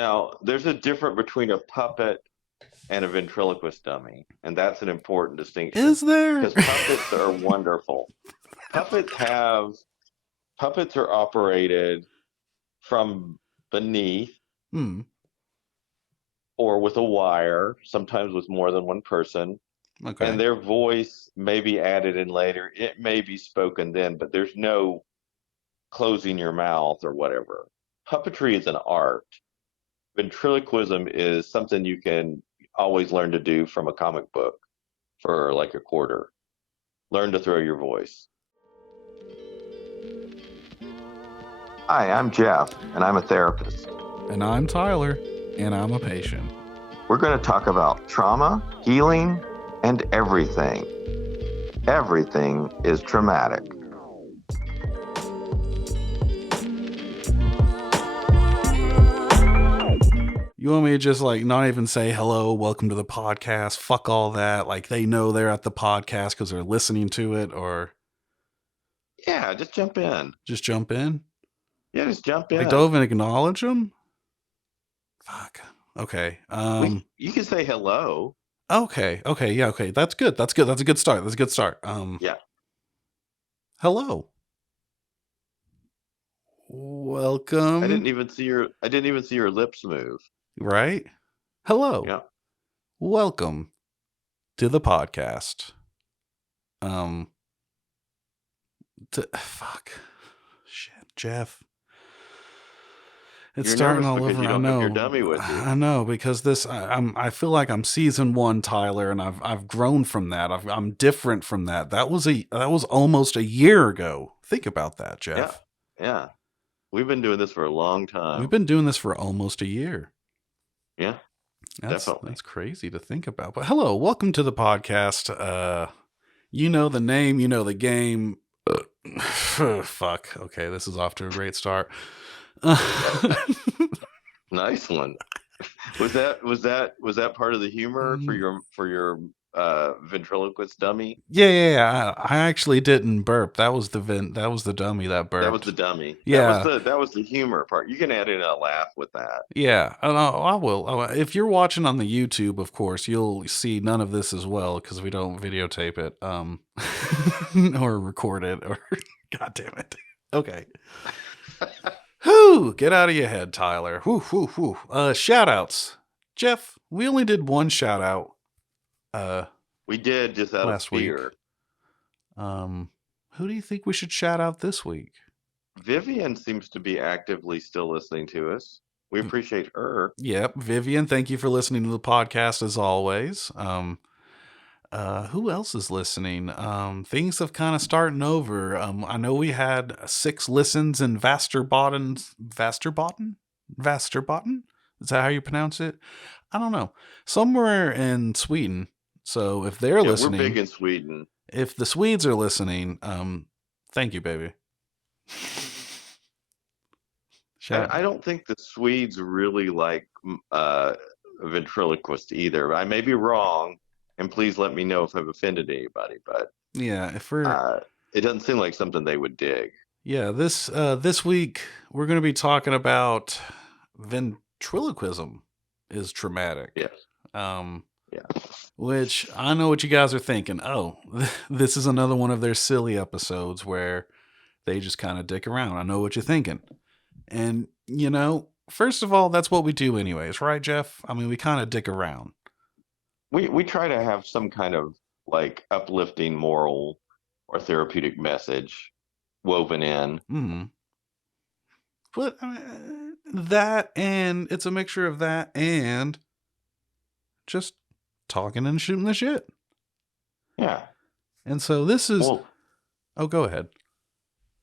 Now, there's a difference between a puppet and a ventriloquist dummy, and that's an important distinction Is there? because puppets are wonderful. Puppets have puppets are operated from beneath Hmm. or with a wire, sometimes with more than one person, and Okay. their voice may be added in later. It may be spoken then, but there's no closing your mouth or whatever. Puppetry is an art. Ventriloquism is something you can always learn to do from a comic book for like a quarter. Learn to throw your voice. Hi, I'm Jeff, and I'm a therapist. And I'm Tyler, and I'm a patient. We're going to talk about trauma, healing, and everything. Everything is traumatic. You want me to just like not even say hello, welcome to the podcast, fuck all that? Like they know they're at the podcast because they're listening to it, or Yeah, just jump in. just jump in? Yeah, just jump Like in. don't even acknowledge them? Fuck. Okay. You can say hello. Okay. Okay. Yeah. Okay. That's good. That's good. That's a good start. That's a good start. Yeah. Hello. Welcome. I didn't even see your lips move. Right? Hello. Yeah. Welcome to the podcast. Um, fuck. Shit, Jeff. It's You're starting nervous all because over. you I don't have your know. dummy with you. I know because I feel like I'm season 1, Tyler, and I've grown from that. I'm different from that. That was almost a year ago. Think about that, Yeah. Jeff. Yeah. We've been doing this for a long We've time. been doing this for almost a year. Yeah. Definitely. That's crazy to think about. But hello, welcome to the podcast. You know the name, you know the game. Fuck. Okay, this is off to a great start. Nice one. Was that part of the humor for your ventriloquist dummy? Yeah. I actually didn't burp. That was that was the dummy that That was the burped. dummy. Yeah. That was the humor part. You can add in a laugh with that. Yeah. I will. If you're watching on the YouTube, of course, you'll see none of this as well because we don't videotape it or record it or God damn it. Okay. Whew, get out of your head, Tyler. Whew. Shout outs. Jeff, we only did one shout out We did just out of last week. fear. Who do you think we should shout out this week? Vivian seems to be actively still listening to us. We appreciate her. Yep, Vivian, thank you for listening to the podcast as always. Who else is listening? Things have kind of starting over. I know we had 6 listens in Vasterbotten. Is that how you pronounce it? I don't know. Somewhere in Sweden. So if they're listening, we're big in Sweden. if the Swedes are listening, thank you, baby. I don't think the Swedes really like ventriloquist either. I may be wrong, and please let me know if I've offended anybody. But yeah, if we're it doesn't seem like something they would dig. Yeah, this week we're going to be talking about ventriloquism is traumatic. Yes. Yeah. Which I know what you guys are thinking. Oh, this is another one of their silly episodes where they just kind of dick around. I know what you're thinking. And, first of all, that's what we do anyways, right, Jeff? I mean, we kind of dick around. We try to have some kind of like uplifting moral or therapeutic message woven in. Mm-hmm. But that, and it's a mixture of that and just talking and shooting the shit. Yeah. And so this is... Well, oh, go ahead.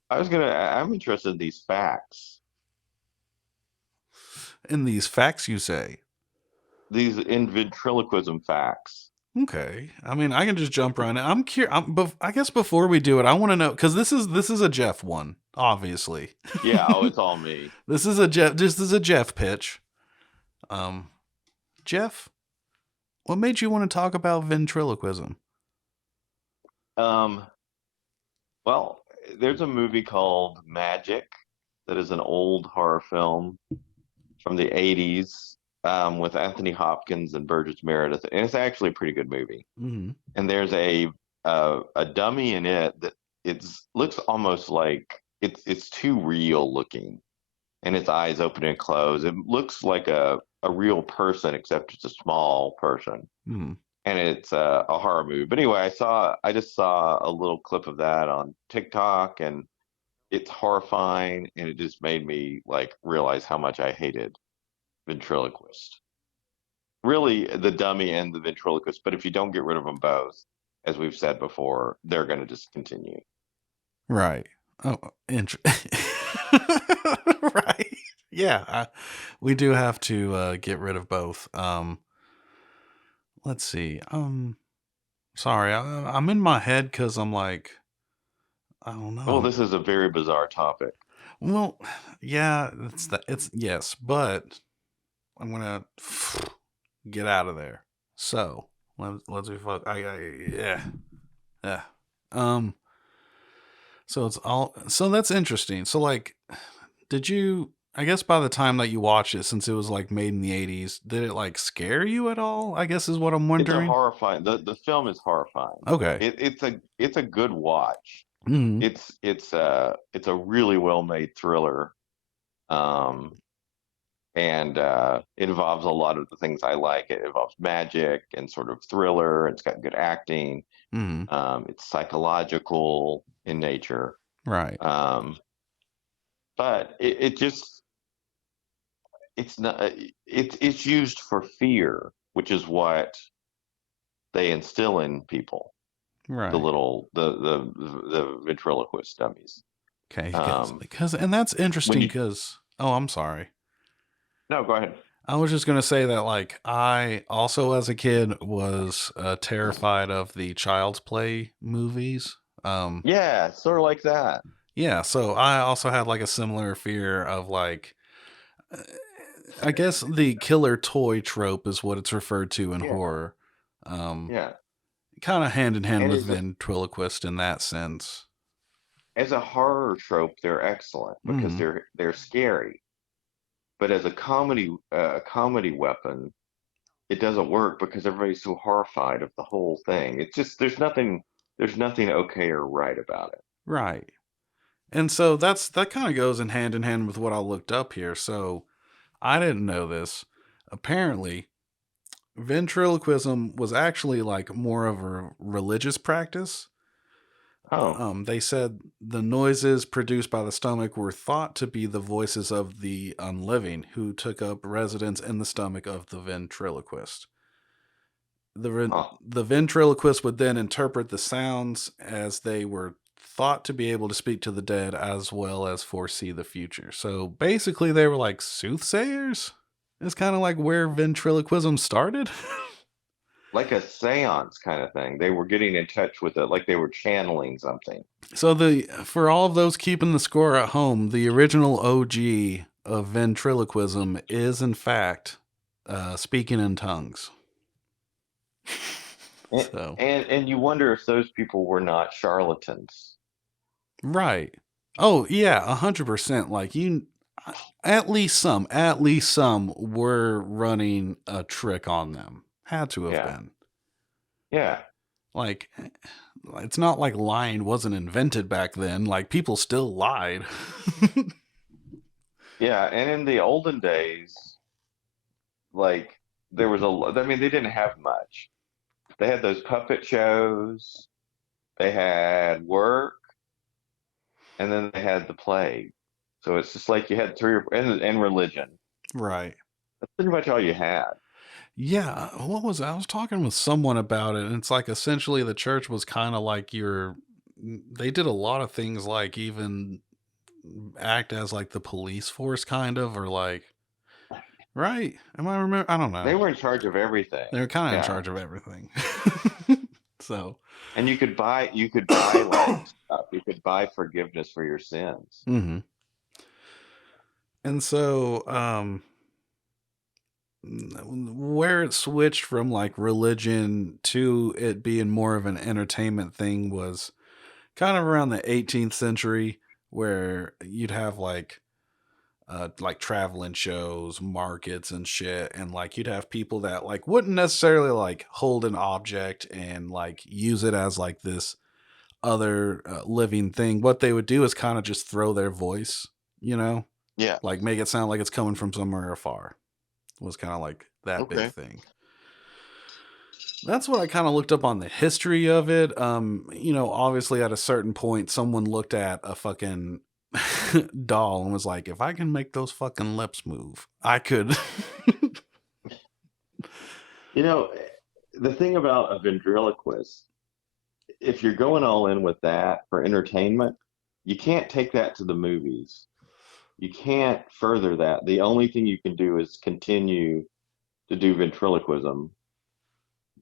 I'm interested in these facts. In these facts, you say? These in ventriloquism facts. Okay. I mean, I can just jump right in. I'm curious. I guess before we do it, I want to know, because this is a Jeff one, obviously. Yeah, it's all me. This is a Jeff pitch. Jeff, what made you want to talk about ventriloquism? Well, there's a movie called Magic that is an old horror film from the '80s with Anthony Hopkins and Burgess Meredith, and it's actually a pretty good movie. Mm-hmm. And there's a dummy in it that it's looks almost like it's too real looking, and its eyes open and close. It looks like a real person, except it's a small person, Mm-hmm. and it's a horror movie. But anyway, I just saw a little clip of that on TikTok, and it's horrifying, and it just made me like realize how much I hated ventriloquist. Really, the dummy and the ventriloquist. But if you don't get rid of them both, as we've said before, they're going to just continue. Right. Oh, right. Yeah, we do have to get rid of both. Let's see. Sorry, I'm in my head because I'm like, I don't Well, know. this is a very bizarre topic. Well, yeah, it's that. It's yes, but I'm gonna get out of there. So let's be fuck. Yeah, yeah. Um. So it's all. So that's interesting. So like, did you? I guess by the time that you watched it, since it was like made in the '80s, did it like scare you at all? I guess is what I'm It's a wondering. horrifying. The film is horrifying. Okay. It's a good watch. Hmm. It's a really well made thriller. Um, and it involves a lot of the things I like. It involves magic and sort of thriller. It's got good acting. Hmm. It's psychological in nature. Right. Um, but it just it's not it's used for fear, which is what they instill in people. The Right. little the ventriloquist dummies. Okay. Um, Because and that's when interesting you because oh, I'm sorry. no, go ahead. I was just gonna say that like I also as a kid was terrified of the Child's Play movies. Yeah, sort of like that. Yeah, so I also had like a similar fear of like uh, I guess the killer toy trope is what it's referred to in Yeah, horror. Um, yeah. Kind of hand in hand And with ventriloquist in that sense. as a horror trope, they're excellent because Hmm. they're scary. But as a comedy weapon, it doesn't work because everybody's so horrified of the whole thing. It's just there's nothing okay or right about it. Right. And so that kind of goes in hand with what I looked up here. So I didn't know this. Apparently, ventriloquism was actually like more of a religious practice. Oh, They said the noises produced by the stomach were thought to be the voices of the unliving who took up residence in the stomach of the ventriloquist. huh. The ventriloquist would then interpret the sounds as they were thought to be able to speak to the dead as well as foresee the future. So basically, they were like soothsayers. It's kind of like where ventriloquism started. Like a seance kind of thing. They were getting in touch with it, like they were channeling something. So the for all of those keeping the score at home, the original OG of ventriloquism is in fact speaking in tongues. And, So and you wonder if those people were not charlatans. right. Oh yeah, 100%. Like you, at least some were running a trick on them. Had to have Yeah, been. yeah, Like it's not like lying wasn't invented back then. Like people still lied. yeah. And in the olden days, like there was I mean, they didn't have much. They had those puppet shows, they had work, and then they had the plague. So it's just like you had three and religion. Right. That's pretty much all you had. Yeah, what was I was talking with someone about it, and it's like essentially the church was kind of like your. They did a lot of things like even act as like the police force, kind of, or like right? Am I remember? I don't know. They were in charge of everything. They were kind of in Yeah. charge of everything. So, And you could buy like stuff. You could buy forgiveness for your sins. hmm and so, where it switched from like religion to it being more of an entertainment thing was kind of around the 18th century, where you'd have like like traveling shows, markets and shit. And like you'd have people that like wouldn't necessarily like hold an object and like use it as like this other living thing. What they would do is kind of just throw their voice, you know, Yeah. like make it sound like it's coming from somewhere afar. Was kind of like that big Okay. thing. That's what I kind of looked up on the history of it. Obviously at a certain point, someone looked at a fucking doll and was like, if I can make those fucking lips move, I could. You know, the thing about a ventriloquist, if you're going all in with that for entertainment, you can't take that to the movies. You can't further that. The only thing you can do is continue to do ventriloquism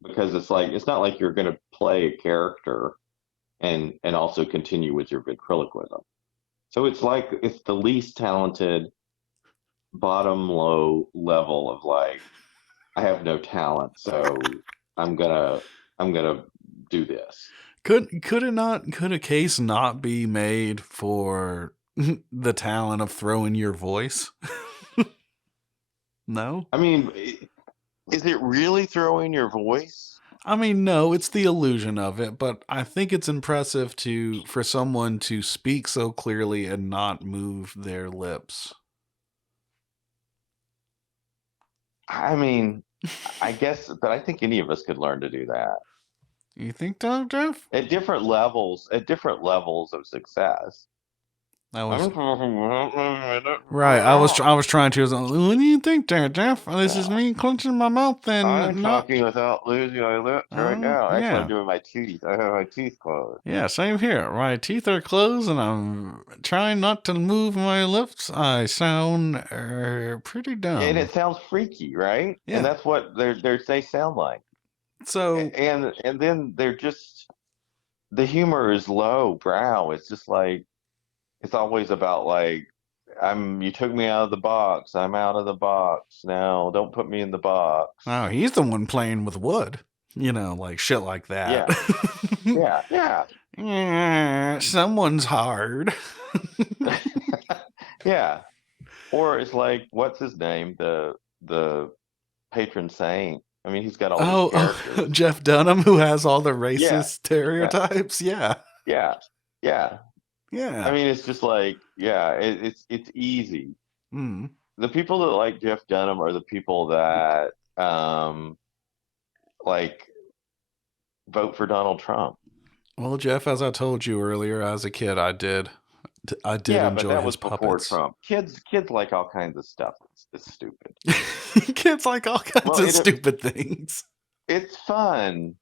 because it's not like you're going to play a character and also continue with your ventriloquism. So it's like it's the least talented bottom low level of like I have no talent, so I'm gonna I'm gonna do this. Could a case not be made for the talent of throwing your voice? No? I mean, is it really throwing your voice? I mean, no, it's the illusion of it, but I think it's impressive for someone to speak so clearly and not move their lips. I mean, I guess, but I think any of us could learn to do that You think so, Jeff? at different levels of success. I was I'm right. I was trying to. What do you think, there, Jeff? This is me clenching my mouth and not. talking without losing my lips right now. Actually, I'm Yeah, doing my teeth. I have my teeth closed. yeah. Same here. My teeth are closed, and I'm trying not to move my lips. I sound pretty And dumb. it sounds freaky, right? And Yeah. that's what they sound like. So And then they're just the humor is low brow. It's just like it's always about like you took me out of the box. I'm out of the box now. Don't put me in the box. oh, he's the one playing with wood. Like shit like that. Yeah. Yeah. Yeah. Yeah, someone's hard. Yeah. Or it's like what's his name? The patron saint. I mean, he's got all these Oh, characters. Jeff Dunham, who has all the racist Yeah. Yeah. stereotypes. Yeah, Yeah. Yeah. I yeah. mean, it's just like, yeah, it's easy. Mm. The people that like Jeff Dunham are the people that like vote for Donald Trump. Well, Jeff, as I told you earlier, as a kid, I did Yeah, but enjoy that his was before puppets. Trump. Kids like all kinds of stuff. It's stupid. Kids like all kinds Well, of stupid things. it's fun,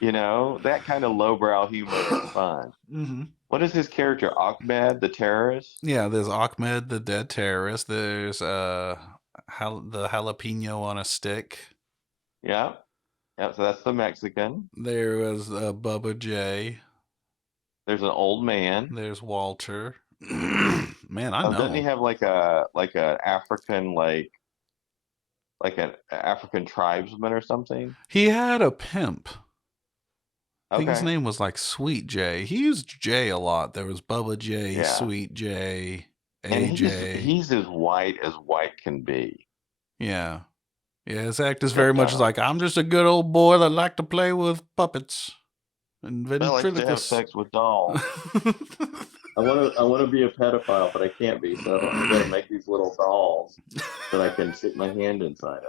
that kind of lowbrow humor is fun. Hmm. What is his character, Ahmed, the terrorist? Yeah, there's Ahmed, the dead terrorist. There's the jalapeno on a stick. Yeah, yeah. So that's the Mexican. There was Bubba J. There's an old man. There's Walter. Man, I Oh, know doesn't he him. have like an African like an African tribesman or something? He had a pimp. I think his Okay. name was like Sweet J. He used J a lot. There was Bubba J, Yeah. Sweet J, And he's AJ. he's as white can be. Yeah. Yeah, his act is very Jeff much Dunham. like, I'm just a good old boy that like to play with puppets and I like to have ventriloquists. sex with dolls. I want to be a pedophile, but I can't be, so I'm gonna make these little dolls that I can stick my hand inside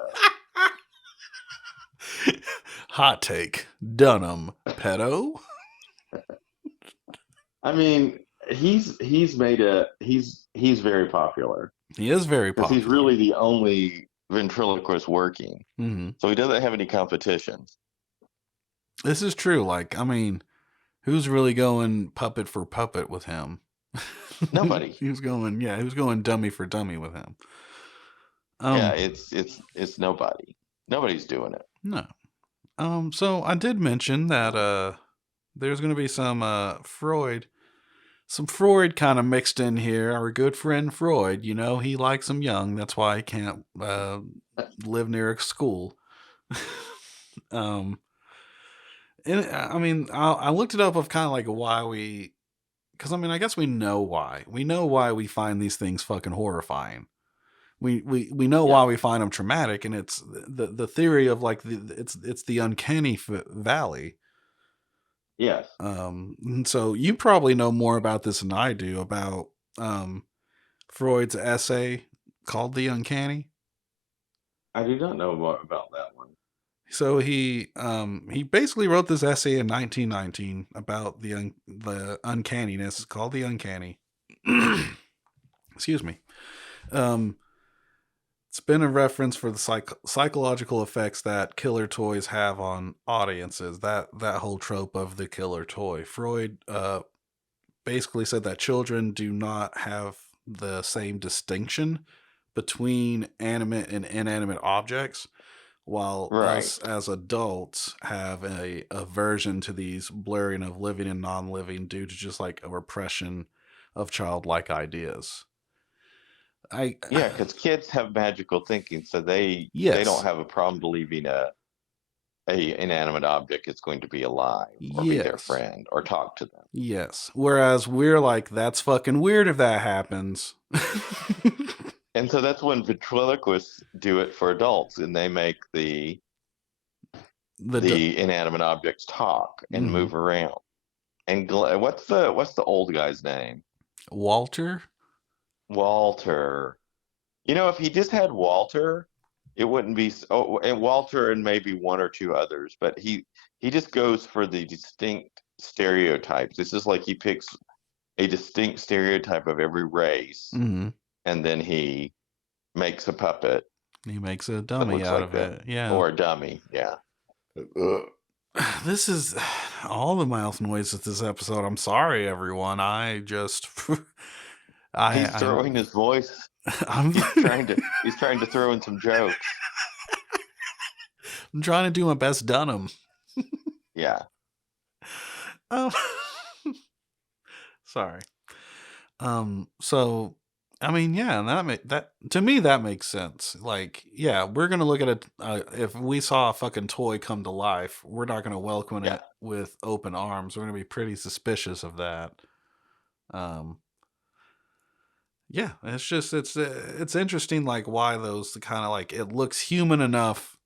Hot take. Dunham. Pedo? of. I mean, he's very popular He is very because he's popular. really the only ventriloquist working. Hmm. So he doesn't have any competition. This is true. Like, I mean, who's really going puppet for puppet with him? Nobody. He was going dummy for dummy with him. Yeah, Um, it's nobody. Nobody's doing it. no. So I did mention that there's gonna be some Freud kind of mixed in here. Our good friend Freud, he likes them young. That's why he can't live near a school. um, and I mean, I looked it up of kind of like why we because I mean, I guess we know why. We know why we find these things fucking horrifying. We know Yeah. why we find them traumatic, and it's the theory of like it's the uncanny valley. Yes. And so you probably know more about this than I do about um, Freud's essay called "The Uncanny." I do not know more about that one. So he basically wrote this essay in 1919 about the uncanniness called "The Uncanny." Excuse me. Um, it's been a reference for the psychological effects that killer toys have on audiences. That whole trope of the killer toy. Freud basically said that children do not have the same distinction between animate and inanimate objects, while Right. us as adults have a aversion to these blurring of living and non-living due to just like a repression of childlike ideas. I Yeah, because kids have magical thinking, so they don't Yes. have a problem believing a inanimate object is going to be alive or be their Yes. friend or talk to them. Yes. Whereas we're like, that's fucking weird if that happens. And so that's when ventriloquists do it for adults, and they make the inanimate objects talk and Mhm. move around. And what's the old guy's name? Walter. Walter. You know, if he just had Walter, it wouldn't be. Oh, and Walter and maybe one or two others, but he just goes for the distinct stereotypes. This is like he picks a distinct stereotype of every race, Mhm. and then he makes a puppet He makes a that dummy looks out like of them it. Yeah. or a dummy. Yeah. Ugh. This is all the mouth noises this episode. I'm sorry, everyone. I just, He's I'm, throwing his voice. I'm, He's trying to throw in some jokes. I'm trying to do my best Dunham. Yeah. Oh, sorry. So, I mean, yeah, that to me that makes sense. Like, yeah, we're gonna look at it. If we saw a fucking toy come to life, we're not gonna welcome Yeah. it with open arms. We're gonna be pretty suspicious of that. Um, yeah, it's just it's interesting, like why those kind of like it looks human enough.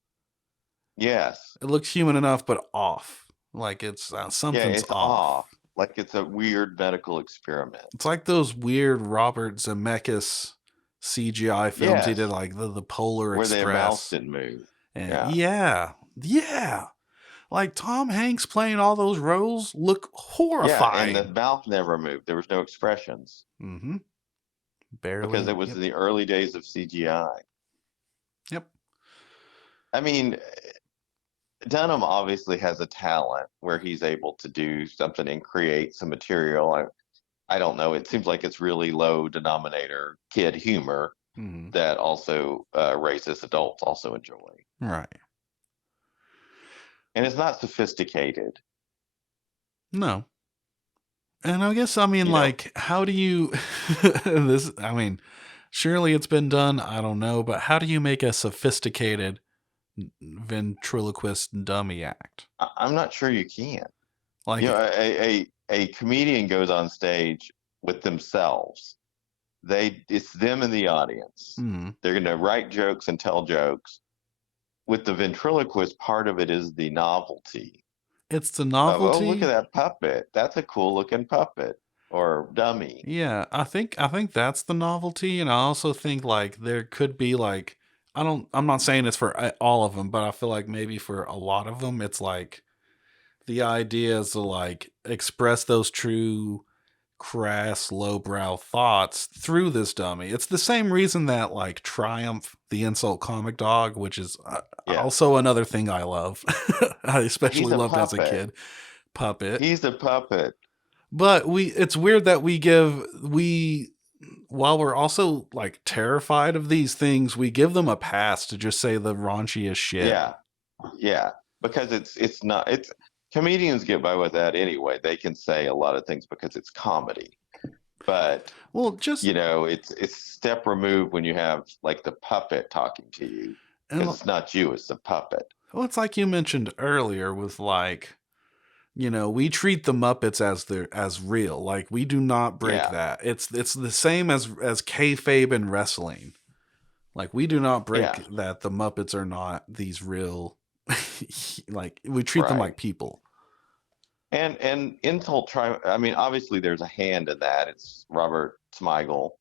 Yes. It looks human enough, but off. Like it's Yeah, something's it's off. off. Like it's a weird medical experiment. It's like those weird Robert Zemeckis CGI films he did, Yes. like the Polar Where their mouths Express. didn't move. And Yeah. yeah, yeah. Like Tom Hanks playing all those roles look Yeah, and the horrifying. mouth never moved. There was no expressions Mm-hmm. because Barely. it was Yep. the early days of CGI. Yep. I mean, Dunham obviously has a talent where he's able to do something and create some material. I don't know. It seems like it's really low denominator kid humor Mm-hmm. that also racist adults also enjoy. Right. And it's not sophisticated, No. And I guess I mean you know. like how do you this I mean surely it's been done, I don't know, but how do you make a sophisticated ventriloquist dummy act? I'm not sure you can. You know, Like a comedian goes on stage with themselves. It's them in the audience. mm, They're going to write jokes and tell jokes. With the ventriloquist, part of it is the novelty it's the of, oh, look at novelty. that puppet. That's a cool looking puppet or dummy. Yeah, I think that's the novelty, and I also think like there could be like I'm not saying it's for all of them, but I feel like maybe for a lot of them it's like the idea is to like express those true crass lowbrow thoughts through this dummy. It's the same reason that like Triumph, the insult comic dog, which is Yes. also another thing I love. I He's especially a loved as a puppet. kid. Puppet. He's a puppet. But it's weird that we while we're also like terrified of these things, we give them a pass to just say the raunchiest shit. Yeah. Yeah. Because it's not it's comedians get by with that anyway. They can say a lot of things because it's comedy. But Well, just you know, it's step removed when you have like the puppet talking to you and because it's not you, it's the puppet. well, it's like you mentioned earlier with like we treat the Muppets as real. Like we do not break Yeah, that. It's the same as kayfabe in wrestling. Like we do not yeah, break that the Muppets are not these real. Like we treat them right. like people. And Intel try. I mean, obviously there's a hand in that. It's Robert Smigel,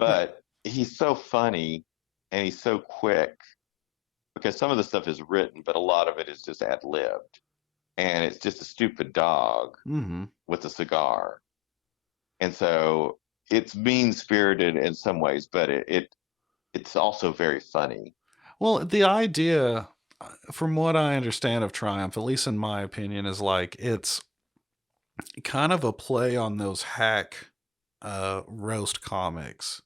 Yeah. but he's so funny and he's so quick because some of the stuff is written, but a lot of it is just ad-libbed, and it's just a stupid dog Mm-hmm. with a cigar, and so it's mean-spirited in some ways, but it's also very funny. Well, the idea, from what I understand of Triumph, at least in my opinion, is like it's kind of a play on those hack roast comics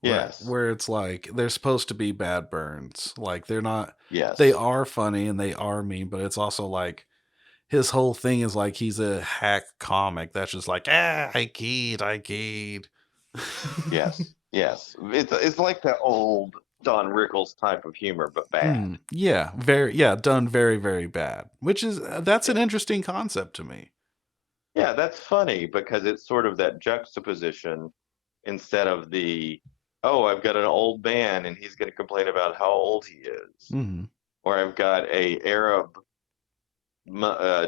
Yes, where it's like they're supposed to be bad burns. Like they're not, they yes, are funny and they are mean, but it's also like his whole thing is like he's a hack comic that's just like, I keyed. yes, yes. It's like that old Don Rickles type of humor, but bad. Yeah, done very, very bad. Which is that's Yeah. an interesting concept to me. Yeah, that's funny because it's sort of that juxtaposition instead of the, oh, I've got an old man and he's going to complain about how old he is, Mm-hmm. or I've got a Arab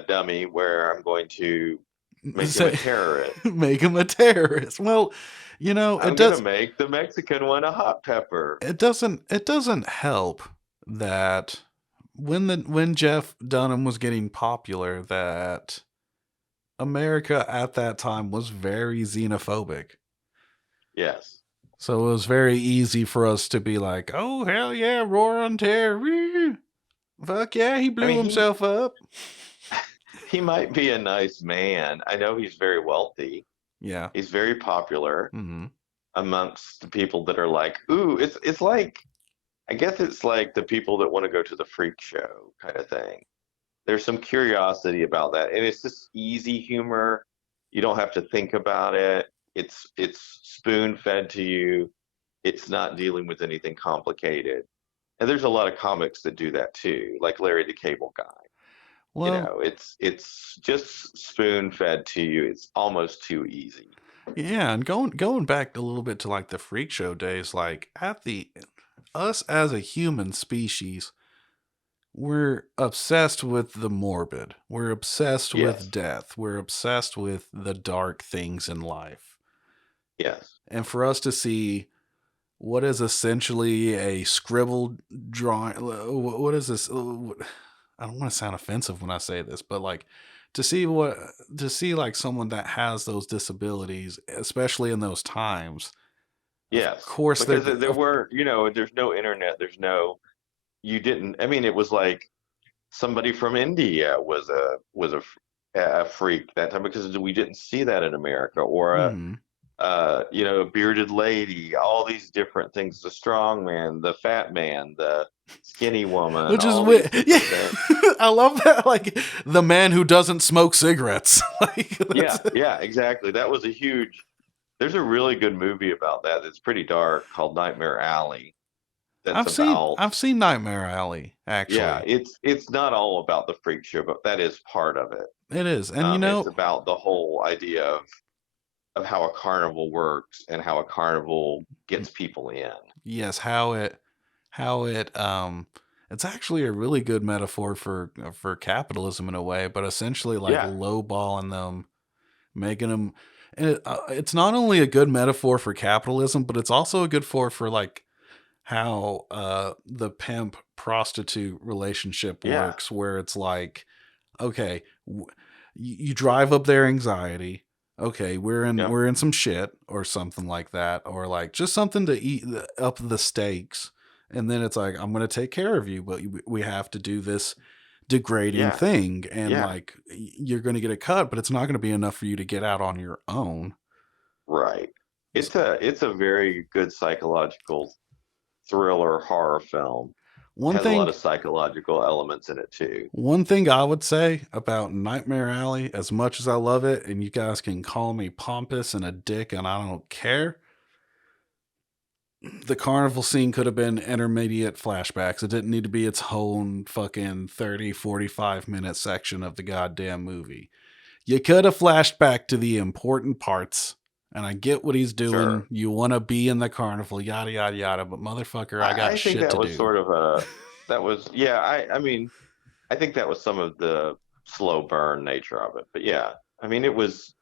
dummy where I'm going to make him a Say, terrorist. make him a terrorist. Well, I'm going to make the Mexican one a hot pepper. it doesn't help that when Jeff Dunham was getting popular, that America at that time was very xenophobic. Yes. So it was very easy for us to be like, "Oh hell yeah, roar on terror, woo. Fuck yeah, he I blew mean, himself up." he might be a nice man. I know he's very wealthy. Yeah. He's very popular Mm-hmm. amongst the people that are like, ooh, it's like, I guess it's like the people that want to go to the freak show kind of thing. There's some curiosity about that, and it's just easy humor. You don't have to think about it. It's spoon fed to you. It's not dealing with anything complicated. And there's a lot of comics that do that too, like Larry the Cable Guy. You Well, know, it's just spoon fed to you. It's almost too easy. yeah, and going back a little bit to like the freak show days, like at the us as a human species, we're obsessed with the morbid. We're obsessed with Yes, death. We're obsessed with the dark things in life. yes, And for us to see what is essentially a scribbled drawing, what is this? I don't want to sound offensive when I say this, but like to see what to see like someone that has those disabilities, especially in those times. Of yes. course, they're Because there were, there's no internet. There's no, you didn't. I mean, it was like somebody from India was a freak that time because we didn't see that in America, or hmm a bearded lady, all these different things, the strong man, the fat man, the skinny woman, which is all these yeah. different things. I love that, like the man who doesn't smoke cigarettes. Like Yeah, that's yeah, exactly. That was a huge. There's a really good movie about that that's pretty dark called Nightmare Alley. That's about, I've seen Nightmare Alley yeah, actually. it's not all about the freak show, but that is part of it. It is, and It's about the whole idea of how a carnival works and how a carnival gets people in. yes, how it it's actually a really good metaphor for capitalism in a way, but essentially like Yeah, lowballing them, making them. It's not only a good metaphor for capitalism, but it's also a good for like how the pimp prostitute relationship yeah, works, where it's like, okay, you drive up their anxiety. Okay, yep, we're in some shit or something like that, or like just something to eat up the stakes. And then it's like, I'm gonna take care of you, but we have to do this degrading yeah, thing, and yeah, like you're gonna get a cut, but it's not gonna be enough for you to get out on your own. right. It's a very good psychological thriller horror film. One Has a lot thing of psychological elements in it too. One thing I would say about Nightmare Alley, as much as I love it, and you guys can call me pompous and a dick, and I don't care, the carnival scene could have been intermediate flashbacks. It didn't need to be its own fucking 30, 45-minute section of the goddamn movie. You could have flashed back to the important parts. And I get what he's doing. Sure. You want to be in the carnival, yada, yada, yada. But motherfucker, I got I think shit that to was do. sort of that was, yeah, I mean, I think that was some of the slow burn nature of it. But yeah, I mean, it was,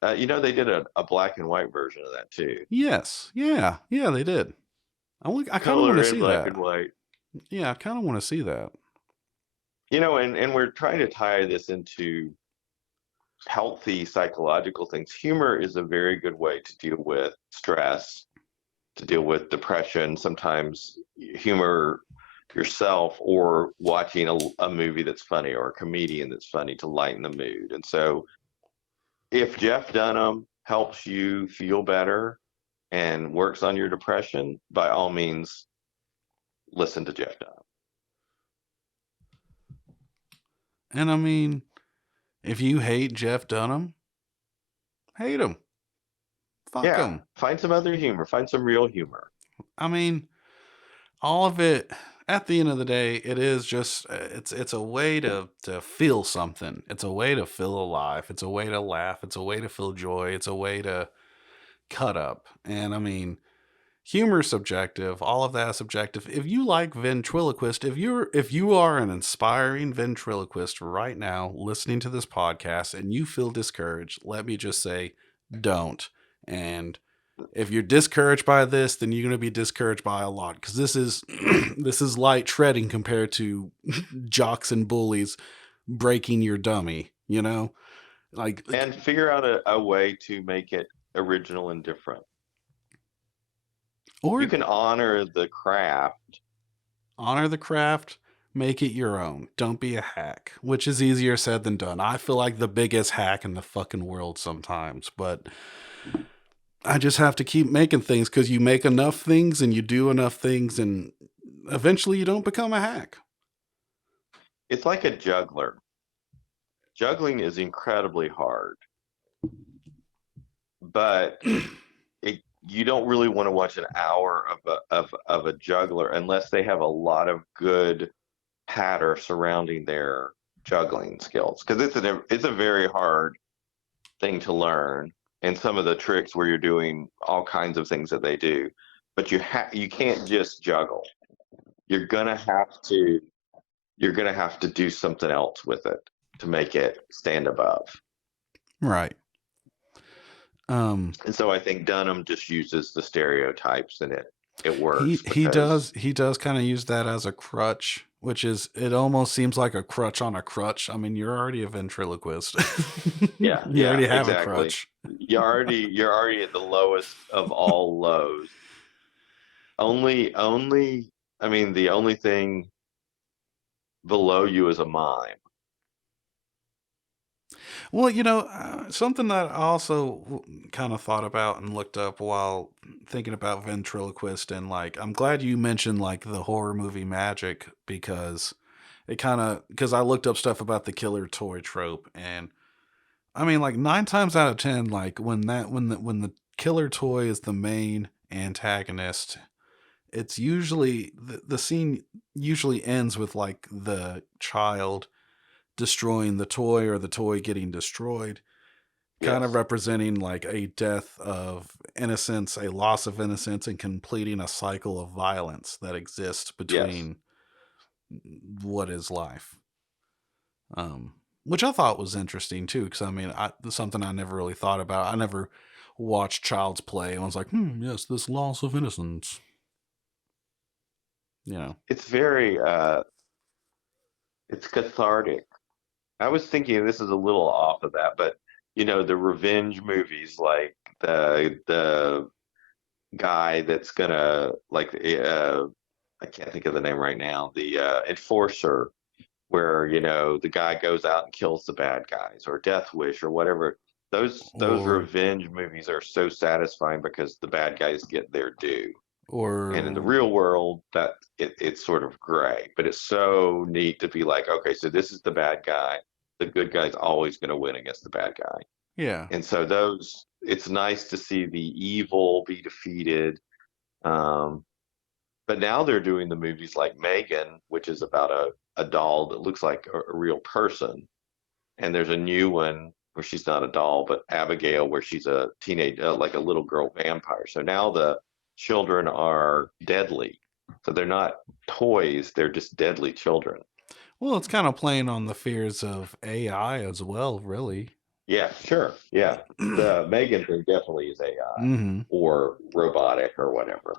they did a black and white version of that too. Yes. Yeah. Yeah, they did. I kind of want Color to in see black that. and white. Yeah, I kind of want to see that. And we're trying to tie this into healthy psychological things. Humor is a very good way to deal with stress, to deal with depression. Sometimes humor yourself or watching a movie that's funny or a comedian that's funny to lighten the mood. And so if Jeff Dunham helps you feel better and works on your depression, by all means, listen to Jeff Dunham. And I mean, if you hate Jeff Dunham, hate him. Fuck Yeah, him. find some other humor, find some real humor. I mean, all of it. At the end of the day, it is just it's a way to feel something. It's a way to feel alive. It's a way to laugh. It's a way to feel joy. It's a way to cut up. And I mean, humor is subjective. All of that is subjective. If you like ventriloquist, if you are an inspiring ventriloquist right now listening to this podcast and you feel discouraged, let me just say, don't. And if you're discouraged by this, then you're going to be discouraged by a lot because this is this is light treading compared to jocks and bullies breaking your dummy. You know, like And figure out a way to make it original and different. You or can honor the craft. honor the craft, make it your own. Don't be a hack, which is easier said than done. I feel like the biggest hack in the fucking world sometimes, but I just have to keep making things because you make enough things and you do enough things, and eventually you don't become a hack. It's like a juggler. Juggling is incredibly hard, but you don't really want to watch an hour of a juggler unless they have a lot of good patter surrounding their juggling skills because it's a very hard thing to learn, and some of the tricks where you're doing all kinds of things that they do, but you can't just juggle. You're gonna have to do something else with it to make it stand above. Right. And so I think Dunham just uses the stereotypes, and it He works he because does he does kind of use that as a crutch, which is it almost seems like a crutch on a crutch. I mean, you're already a ventriloquist. yeah, You yeah, already have a exactly. crutch. You're already at the lowest of all lows. Only I mean the only thing below you is a mime. Well, something that I also kind of thought about and looked up while thinking about ventriloquist, and like, I'm glad you mentioned like the horror movie magic because because I looked up stuff about the killer toy trope, and I mean, like 9 times out of 10, like when the killer toy is the main antagonist, it's usually the scene usually ends with like the child destroying the toy or the toy getting destroyed, kind of Yes, representing like a death of innocence, a loss of innocence, and completing a cycle of violence that exists yes. between what is life. Which I thought was interesting too, because I mean, something I never really thought about. I never watched Child's Play and was like, yes, this loss of innocence. You know, It's very it's cathartic. I was thinking this is a little off of that, but the revenge movies like the guy that's gonna like I can't think of the name right now, the enforcer where the guy goes out and kills the bad guys or Death Wish or whatever. Those or revenge movies are so satisfying because the bad guys get their due. And in the or real world, that it's sort of gray, but it's so neat to be like, okay, so this is the bad guy. The good guy's always going to win against the bad guy. yeah, And so it's nice to see the evil be defeated Um, but now they're doing the movies like Megan, which is about a doll that looks like a real person. And there's a new one where she's not a doll, but Abigail, where she's a teenage, like a little girl vampire. So now the children are deadly. So they're not toys, they're just deadly children. Well, it's kind of playing on the fears of AI as well, really. Yeah, sure. Yeah. The Megan thing definitely is AI Hmm. or robotic or whatever.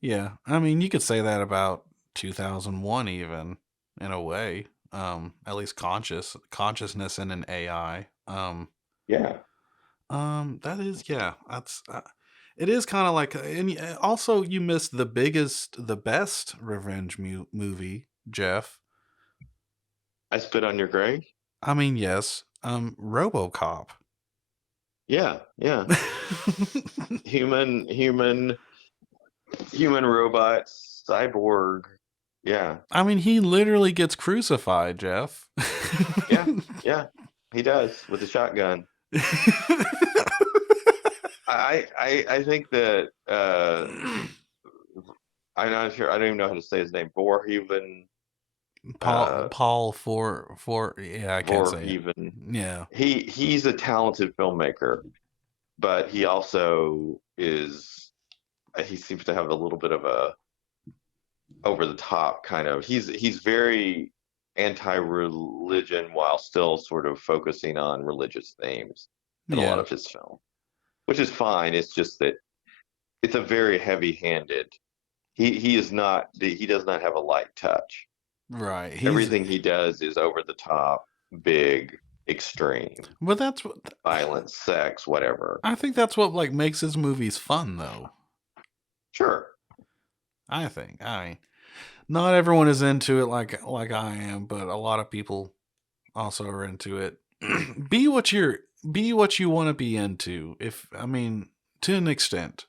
Yeah, I mean, you could say that about 2001, even in a way. At least consciousness in an AI. Yeah. That is, yeah, that's it is kind of like, also you missed the best revenge movie, Jeff. I spit on your grave. I mean, yes, RoboCop. Yeah. Yeah. Human, human robot, cyborg. Yeah. I mean, he literally gets crucified, Jeff. Yeah. Yeah. He does with a shotgun. I think that I'm not sure. I don't even know how to say his name. Uh, Paul for yeah, I can't say it. Vorheven. Yeah. He's a talented filmmaker, but he also is. He seems to have a little bit of a over the top kind of. He's very anti-religion while still sort of focusing on religious themes in a lot Yeah. of his film, which is fine. It's just that it's a very heavy-handed. He is not. He does not have a light touch. Right. Everything he does is over the top, big, extreme, But that's what violence, sex, whatever. I think that's what like makes his movies fun though. Sure. I think. I mean, not everyone is into it like I am, but a lot of people also are into it. Be what you want to be into. If I mean, to an extent.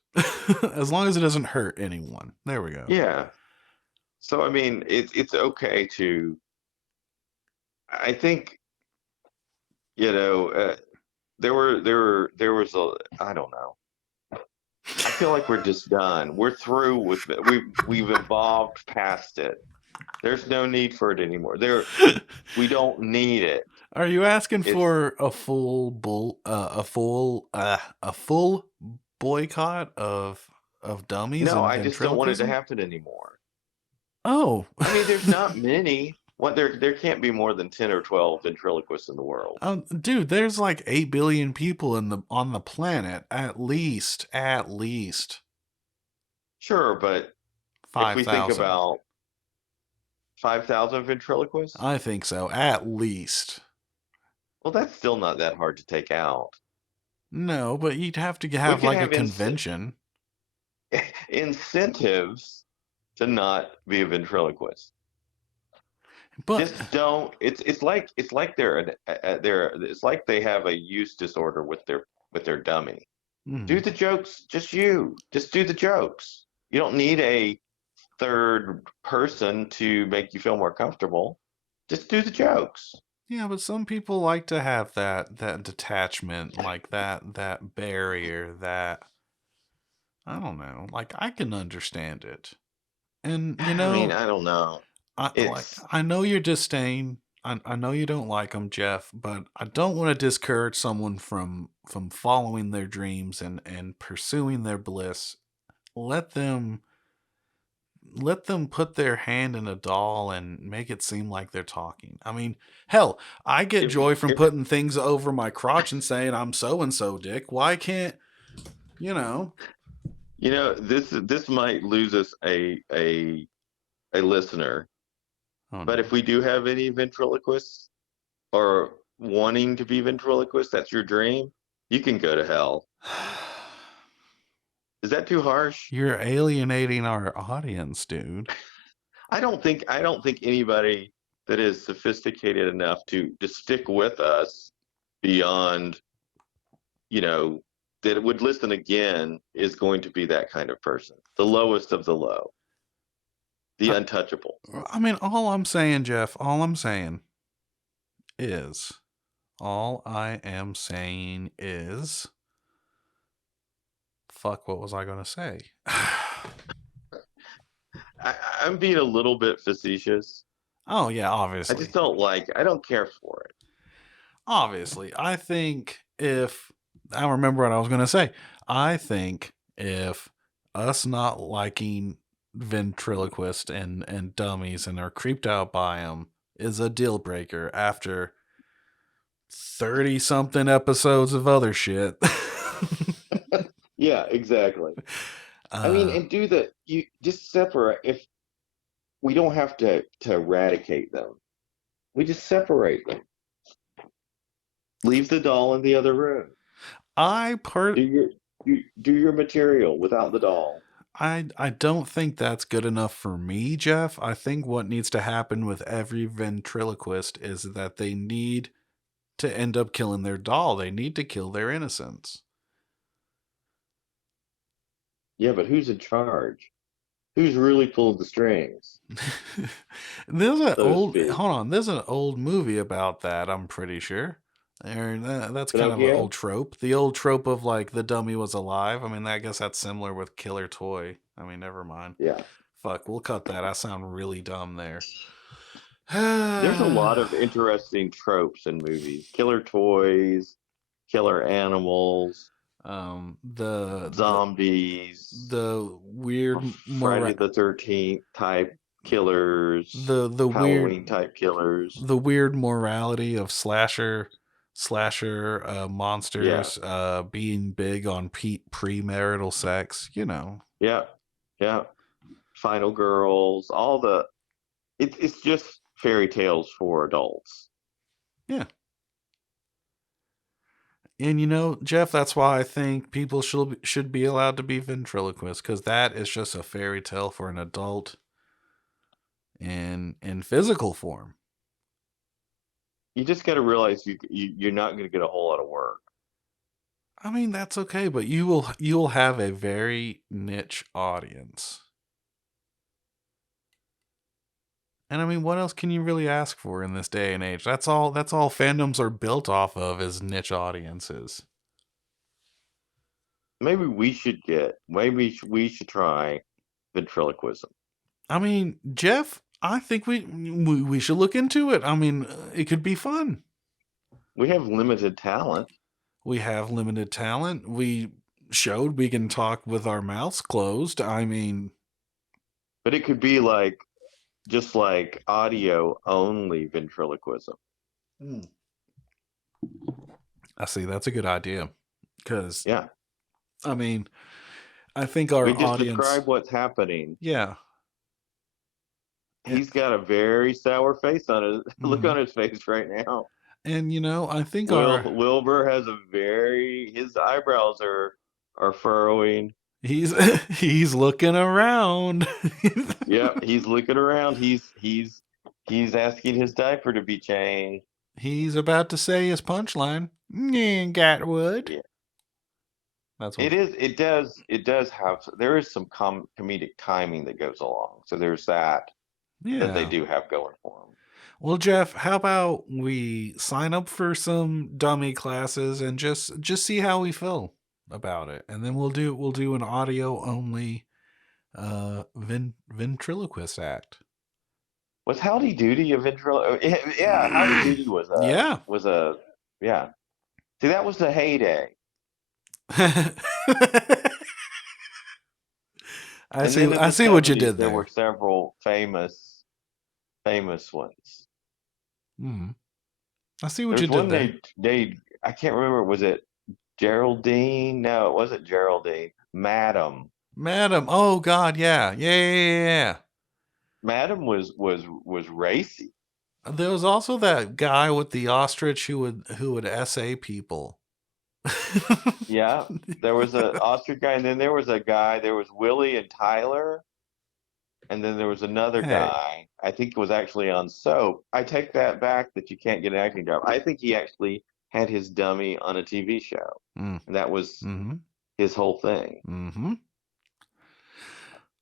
As long as it doesn't hurt anyone. There we go. Yeah. So I mean, it's okay to. I think you know there was a I don't know. I feel like we're just done. We're through with it. We've evolved past it. There's no need for it anymore. We don't need it. Are you asking It's for a full boycott of dummies no, and I just don't want it to ventriloquism? happen anymore. Oh, I mean, there's not many. What there can't be more than 10 or 12 ventriloquists in the world. dude, there's like 8 billion people on the planet, at least Sure, but if five we think thousand. about 5,000 ventriloquists, I think so, at least. well, that's still not that hard to take out. No, but you'd have to We have could like a have convention. incentives to not be a ventriloquist. But Just don't. It's like it's like they have a use disorder with their dummy. Do mm, the jokes, just do the jokes. You don't need a third person to make you feel more comfortable. Just do the jokes. yeah, but some people like to have that detachment, like that barrier, that I don't know. Like I can understand it. And I mean, I don't know. It's I know your disdain. I know you don't like them, Jeff, but I don't want to discourage someone from following their dreams and pursuing their bliss. Let them let them put their hand in a doll and make it seem like they're talking. I mean, hell, I get joy from if putting things over my crotch and saying I'm so and so, Dick. Why can't you know? this might lose us a listener, Oh but no. if we do have any ventriloquists or wanting to be ventriloquists, that's your dream, you can go to hell. Is that too harsh? You're alienating our audience, dude. I don't think anybody that is sophisticated enough to stick with us beyond, you know, that would listen again is going to be that kind of person. The lowest of the low, the I, untouchable. I mean, all I'm saying, Jeff, is, all I am saying is, fuck, what was I going to say? I'm being a little bit facetious. Oh yeah, I just obviously. don't like. I don't care for it. Obviously. I think if I remember what I was gonna say. I think if us not liking ventriloquists and dummies and are creeped out by them is a deal breaker after 30 something episodes of other shit. Yeah, exactly. I mean, uh and do the you just separate. If we don't have to eradicate them, we just separate them. Leave the doll in the other room. I Do per your do your material without the doll. I don't think that's good enough for me, Jeff. I think what needs to happen with every ventriloquist is that they need to end up killing their doll. They need to kill their innocence. Yeah, but who's in charge? Who's really pulling the strings, There's an so to old speak? hold on. There's an old movie about that. I'm pretty sure. That's kind of an Pinocchio? old trope. The old trope of like the dummy was alive. I mean, I guess that's similar with Killer Toy. I mean, never mind. Yeah. Fuck, we'll cut that. I sound really dumb there. There's a lot of interesting tropes in movies. Killer toys, killer animals, the zombies, the weird Friday the 13th type killers, the weird Halloween type killers. the weird morality of slasher Yeah. monsters being big on premarital sex, you know. Yeah. Yeah. Final girls, all the it's just fairy tales for adults. Yeah. And you know, Jeff, that's why I think people should be allowed to be ventriloquists, because that is just a fairy tale for an adult in physical form. You just got to realize you're not going to get a whole lot of work. I mean, that's okay, but you will have a very niche audience. And I mean, what else can you really ask for in this day and age? That's all fandoms are built off of is niche audiences. Maybe we should try ventriloquism. I mean, Jeff, I think we should look into it. I mean, it could be fun. We have limited talent, We have limited talent. We showed we can talk with our mouths closed. I mean, but it could be like just like audio only ventriloquism. hmm, I see that's a good idea cuz Yeah. I mean, I think our We just audience, describe what's happening. yeah. He's got a very sour face on his look Mhm. on his face right now. And you know, I think our Wilbur has his eyebrows are furrowing. he's he's looking around. Yep, he's looking around. He's asking his diaper to be changed. He's about to say his punchline. Gatwood. Yeah. That's what. It does have there is some comedic timing that goes along. So there's that they Yeah. do have going for them. Well, Jeff, how about we sign up for some dummy classes and just see how we feel about it, and then we'll do an audio only ventriloquist act. Was Howdy Doody a ventrilo? Yeah, Howdy Doody was a Yeah. was a yeah. See, that was the heyday. I And see. then in I the see what you 70s did there were there. several famous ones. Hmm. I see what you There's did one there. they I can't remember, was it Geraldine? No, it wasn't Geraldine. Madam. Madam. Oh God, yeah, yeah. Madam was racy. There was also that guy with the ostrich who would essay people. Yeah. There was a ostrich guy, and then there was a guy, there was Willie and Tyler, and then there was another Hey. guy. I think it was actually on soap. I take that back that you can't get an acting job. I think he actually had his dummy on a TV show. Mm. And that was Mm-hmm. his whole thing. Mm-hmm.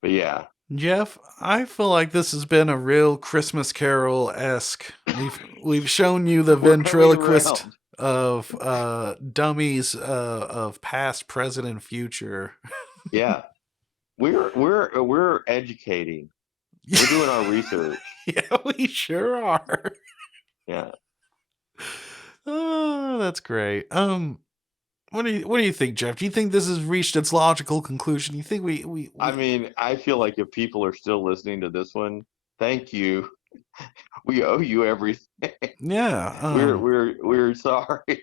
But yeah. Jeff, I feel like this has been a real Christmas Carol esque. We've shown you the We're coming ventriloquist around. of dummies of past, present, and future. Yeah. We're educating. We're doing our research. Yeah, we sure are. Yeah. Oh, that's great. What do you think, Jeff? Do you think this has reached its logical conclusion? You think I we mean, I feel like if people are still listening to this one, thank you. We owe you everything. yeah, We're sorry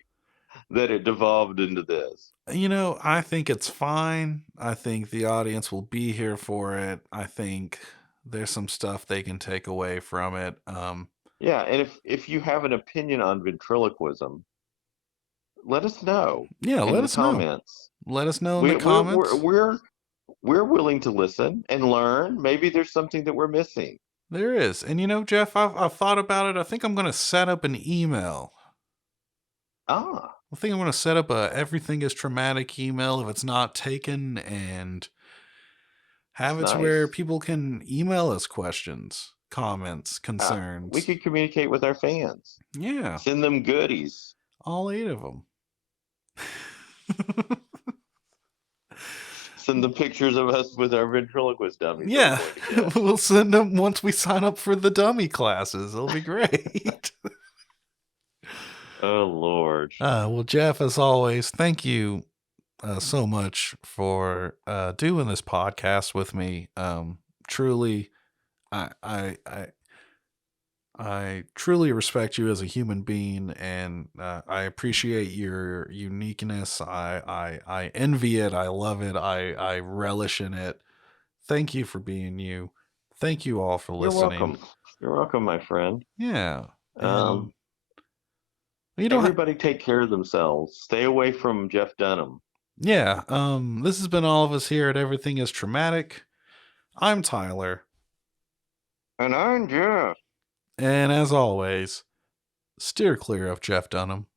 that it devolved into this. I think it's fine. I think the audience will be here for it. I think there's some stuff they can take away from it. Yeah, and if you have an opinion on ventriloquism, let us know Yeah, in let the us know. comments. Let us know in the We we're we're comments. we're we're willing to listen and learn. Maybe there's something that we're missing. There is. And Jeff, I've thought about it. I think I'm going to set up an email. Ah, I think I'm going to set up a everything is traumatic email if it's not taken, and have that's it to where nice. people can email us questions, comments, We concerns. could communicate with our fans. Yeah, Send them goodies. all 8 of them. Send them pictures of us with our ventriloquist dummies that we're Yeah, going to get. we'll send them once we sign up for the dummy classes. It'll be great. Oh Lord. Well, Jeff, as always, thank you so much for doing this podcast with me. Truly, I, I, I, I truly respect you as a human being, and I appreciate your uniqueness. I envy it. I love it. I relish in it. Thank you for being you. Thank you all for You're listening. welcome. You're welcome, my friend. Yeah, and Um, you don't. everybody take care of themselves. Stay away from Jeff Dunham. Yeah. This has been all of us here at Everything is Traumatic. I'm Tyler, And I'm Jeff. and as always, steer clear of Jeff Dunham.